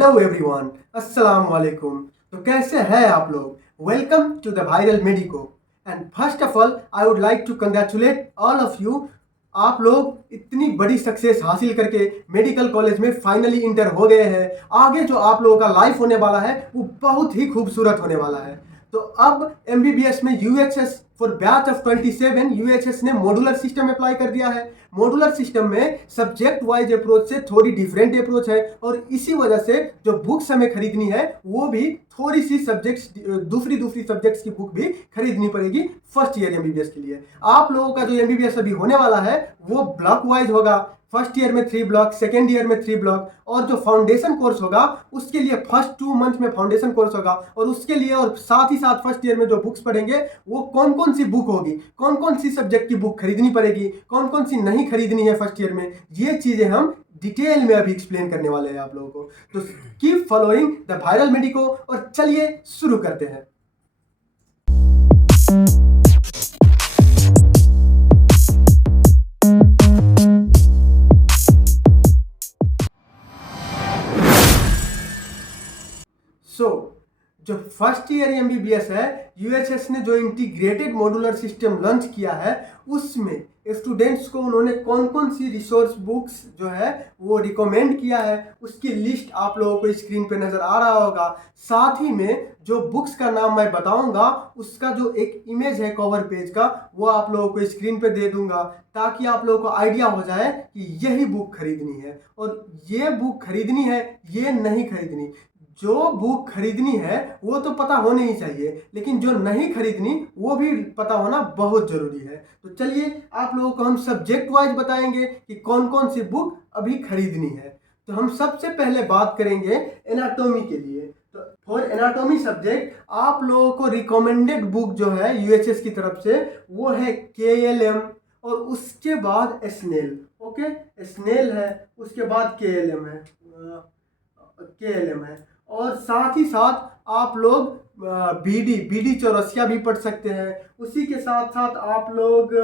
Hello everyone, अस्सलाम वालेकुम। तो कैसे हैं आप लोग? Welcome to the viral medico. And first of all I would like to congratulate all of you. आप लोग इतनी बड़ी सक्सेस हासिल करके मेडिकल कॉलेज में फाइनली इंटर हो गए हैं। आगे जो आप लोगों का लाइफ होने वाला है वो बहुत ही खूबसूरत होने वाला है। तो अब एमबीबीएस में UHS for batch of 27 UHS ने मॉड्यूलर सिस्टम अप्लाई कर दिया है। मॉड्यूलर सिस्टम में सब्जेक्ट वाइज अप्रोच से थोड़ी डिफरेंट अप्रोच है और इसी वजह से जो बुक्स हमें खरीदनी है वो भी थोड़ी सी सब्जेक्ट्स दूसरी सब्जेक्ट्स की बुक भी खरीदनी पड़ेगी फर्स्ट ईयर एमबीबीएस के लिए। आप लोगों का जो एमबीबीएस अभी होने वाला है वो ब्लॉक वाइज होगा। फर्स्ट ईयर में 3 ब्लॉक, सेकेंड ईयर में 3 ब्लॉक, और जो फाउंडेशन कोर्स होगा उसके लिए फर्स्ट 2 मंथ में फाउंडेशन कोर्स होगा। और उसके लिए और साथ ही साथ फर्स्ट ईयर में जो बुक्स पढ़ेंगे वो कौन कौन सी बुक होगी, कौन कौन सी सब्जेक्ट की बुक खरीदनी पड़ेगी, कौन कौन सी नहीं खरीदनी है फर्स्ट ईयर में, ये चीजें हम डिटेल में अभी एक्सप्लेन करने वाले हैं आप लोगों को। तो keep following the viral medico और चलिए शुरू करते हैं। जो फर्स्ट ईयर एमबीबीएस है, यूएचएस ने जो इंटीग्रेटेड मॉड्यूलर सिस्टम लॉन्च किया है उसमें स्टूडेंट्स को उन्होंने कौन कौन सी रिसोर्स बुक्स जो है वो रिकमेंड किया है उसकी लिस्ट आप लोगों को स्क्रीन पे नजर आ रहा होगा। साथ ही में जो बुक्स का नाम मैं बताऊंगा उसका जो एक इमेज है कवर पेज का वो आप लोगों को स्क्रीन पे दे दूंगा ताकि आप लोगों को आइडिया हो जाए कि यही बुक खरीदनी है और ये बुक खरीदनी है, ये नहीं खरीदनी। जो बुक खरीदनी है वो तो पता होनी ही चाहिए, लेकिन जो नहीं खरीदनी वो भी पता होना बहुत जरूरी है। तो चलिए आप लोगों को हम सब्जेक्ट वाइज बताएंगे कि कौन कौन सी बुक अभी खरीदनी है। तो हम सबसे पहले बात करेंगे एनाटॉमी के लिए। तो फॉर एनाटॉमी सब्जेक्ट आप लोगों को रिकमेंडेड बुक जो है यूएचएस की तरफ से वो है केएलएम, और उसके बाद स्नेल। ओके, स्नेल है, उसके बाद केएलएम है और साथ ही साथ आप लोग बीडी चौरसिया भी पढ़ सकते हैं। उसी के साथ साथ आप लोग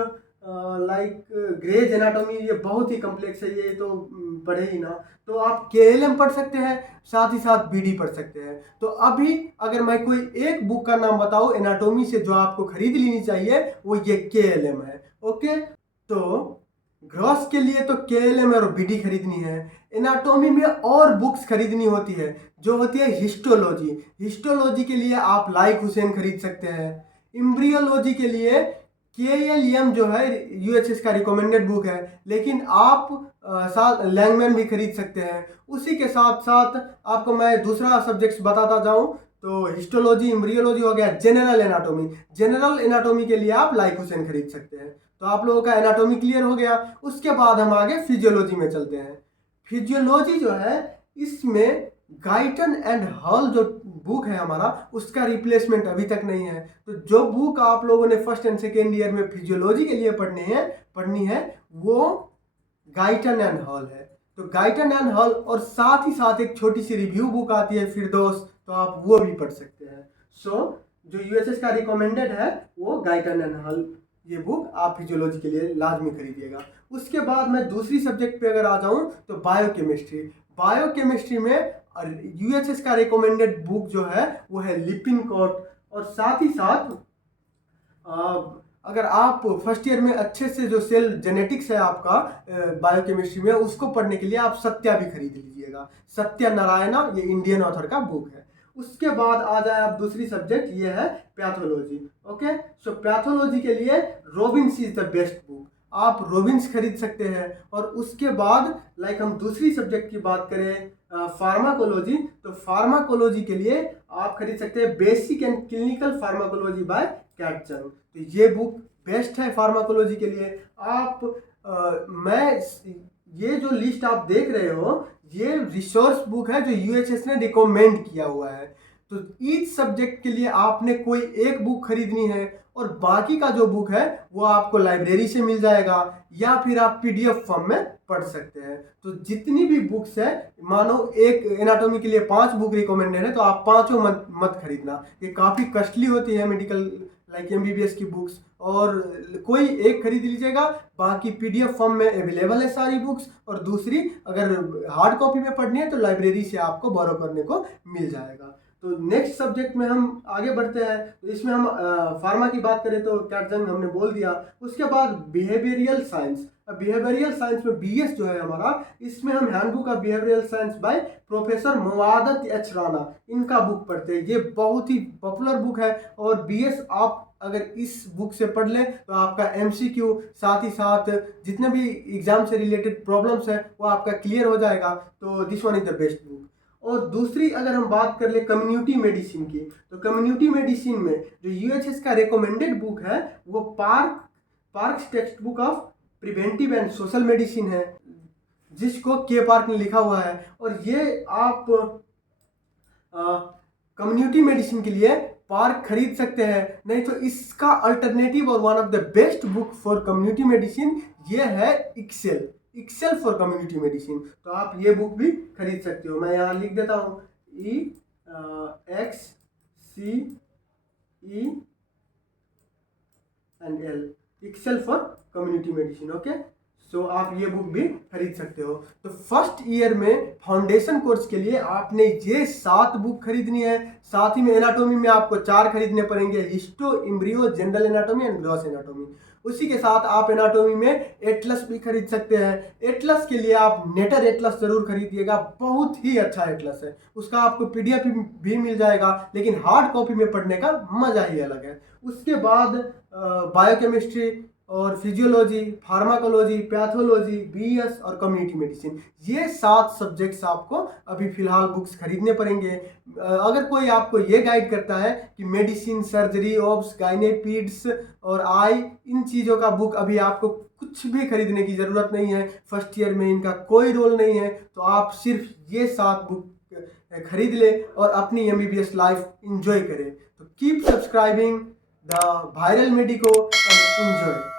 लाइक ग्रेज एनाटॉमी, ये बहुत ही कम्प्लेक्स है, ये तो पढ़े ही ना, तो आप केएलएम पढ़ सकते हैं, साथ ही साथ बीडी पढ़ सकते हैं। तो अभी अगर मैं कोई एक बुक का नाम बताऊं एनाटॉमी से जो आपको खरीद लेनी चाहिए वो ये केएलएम है। ओके, तो ग्रॉस के लिए तो केएलएम और बीडी खरीदनी है। एनाटॉमी में और बुक्स खरीदनी होती है जो होती है हिस्टोलॉजी। हिस्टोलॉजी के लिए आप लाइक हुसैन खरीद सकते हैं। एम्ब्रियोलॉजी के लिए केएलएम जो है यूएचएस का रिकमेंडेड बुक है, लेकिन आप साथ लैंगमैन भी खरीद सकते हैं। उसी के साथ साथ आपको मैं दूसरा सब्जेक्ट्स बताता जाऊं तो हिस्टोलॉजी, एम्ब्रियोलॉजी हो गया। जनरल एनाटॉमी के लिए आप लाइक हुसैन खरीद सकते हैं। तो आप लोगों का एनाटॉमी क्लियर हो गया। उसके बाद हम आगे फिजियोलॉजी में चलते हैं। फिजियोलॉजी जो है इसमें गाइटन एंड हॉल जो बुक है हमारा उसका रिप्लेसमेंट अभी तक नहीं है। तो जो बुक आप लोगों ने फर्स्ट एंड सेकेंड ईयर में फिजियोलॉजी के लिए पढ़नी है वो गाइटन एंड हॉल है। तो गाइटन एंड हॉल और साथ ही साथ एक छोटी सी रिव्यू बुक आती है फिरदौस, तो आप वो भी पढ़ सकते हैं। जो यूएसएस का रिकमेंडेड है वो गाइटन एंड हॉल, ये बुक आप फिजियोलॉजी के लिए लाजमी खरीदिएगा। उसके बाद मैं दूसरी सब्जेक्ट पे अगर आ जाऊं तो बायोकेमिस्ट्री में यूएचएस का रिकमेंडेड बुक जो है वो है लिपिनकॉट। और साथ ही साथ अगर आप फर्स्ट ईयर में अच्छे से जो सेल जेनेटिक्स है आपका बायोकेमिस्ट्री में उसको पढ़ने के लिए आप सत्या भी खरीद लीजिएगा। सत्या नारायणा, ये इंडियन ऑथर का बुक है। उसके बाद आ जाए आप दूसरी सब्जेक्ट, ये है पैथोलॉजी। ओके, सो पैथोलॉजी के लिए Robins is the best book, आप रॉबिन्स खरीद सकते हैं। और उसके बाद लाइक हम दूसरी सब्जेक्ट की बात करें फार्माकोलॉजी, तो फार्माकोलॉजी के लिए आप खरीद सकते हैं basic and clinical pharmacology by Katzung. तो ये बुक बेस्ट है फार्माकोलॉजी के लिए। मैं ये जो लिस्ट आप देख रहे हो ये रिसोर्स बुक है जो यूएचएस ने रिकमेंड किया हुआ है। तो ईच सब्जेक्ट के लिए आपने कोई एक बुक खरीदनी है और बाकी का जो बुक है वो आपको लाइब्रेरी से मिल जाएगा या फिर आप पीडीएफ फॉर्म में पढ़ सकते हैं। तो जितनी भी बुक्स है, मानो एक एनाटॉमी के लिए 5 बुक रिकमेंडेड है तो आप पांचों मत खरीदना, ये काफ़ी कॉस्टली होती है मेडिकल लाइक MBBS की बुक्स, और कोई एक खरीद लीजिएगा, बाकी PDF फॉर्म में अवेलेबल है सारी बुक्स, और दूसरी अगर हार्ड कॉपी में पढ़नी है तो लाइब्रेरी से आपको बोरो करने को मिल जाएगा। तो नेक्स्ट सब्जेक्ट में हम आगे बढ़ते हैं। तो इसमें हम फार्मा की बात करें तो कैटजंग हमने बोल दिया। उसके बाद बिहेवियरल साइंस। बिहेवियरल साइंस में BS जो है हमारा, इसमें हम handbook of behavioural science by professor Mowadat H Rana, इनका बुक पढ़ते हैं। ये बहुत ही पॉपुलर बुक है, और BS आप अगर इस बुक से पढ़ लें तो आपका MCQ, साथ ही साथ जितने भी एग्जाम से रिलेटेड प्रॉब्लम्स है वो आपका क्लियर हो जाएगा। तो this one is the best book. और दूसरी अगर हम बात कर ले कम्युनिटी मेडिसिन की, तो कम्युनिटी मेडिसिन में जो UHS का रिकमेंडेड बुक है वो parks text book of preventive and social medicine है, जिसको के पार्क ने लिखा हुआ है। और ये आप कम्युनिटी मेडिसिन के लिए पार्क खरीद सकते हैं, नहीं तो इसका अल्टरनेटिव और one of the best book for community medicine ये है एक्सेल फॉर कम्युनिटी मेडिसिन। तो आप ये बुक भी खरीद सकते हो। मैं यहाँ लिख देता हूँ EXCEL, Excel for community medicine. Okay, so आप ये बुक भी खरीद सकते हो। तो फर्स्ट ईयर में फाउंडेशन कोर्स के लिए आपने ये 7 बुक खरीदनी है। साथ ही में एनाटॉमी में आपको 4 खरीदने पड़ेंगे, histo, embryo, general anatomy and gross anatomy. उसी के साथ आप एनाटॉमी में एटलस भी खरीद सकते हैं। एटलस के लिए आप नेटर एटलस जरूर खरीदिएगा, बहुत ही अच्छा एटलस है। उसका आपको PDF भी मिल जाएगा, लेकिन हार्ड कॉपी में पढ़ने का मजा ही अलग है। उसके बाद बायोकेमिस्ट्री और फिजियोलॉजी, फार्माकोलॉजी, पैथोलॉजी, BS और कम्युनिटी मेडिसिन, ये 7 सब्जेक्ट्स आपको अभी फिलहाल बुक्स खरीदने पड़ेंगे। अगर कोई आपको ये गाइड करता है कि मेडिसिन, सर्जरी, ऑब्स, गाइनेपीड्स और आई, इन चीज़ों का बुक अभी आपको कुछ भी खरीदने की ज़रूरत नहीं है, फर्स्ट ईयर में इनका कोई रोल नहीं है, तो आप सिर्फ ये 7 बुक खरीद ले और अपनी MBBS लाइफ इंजॉय करें। तो keep subscribing the viral medico and enjoy.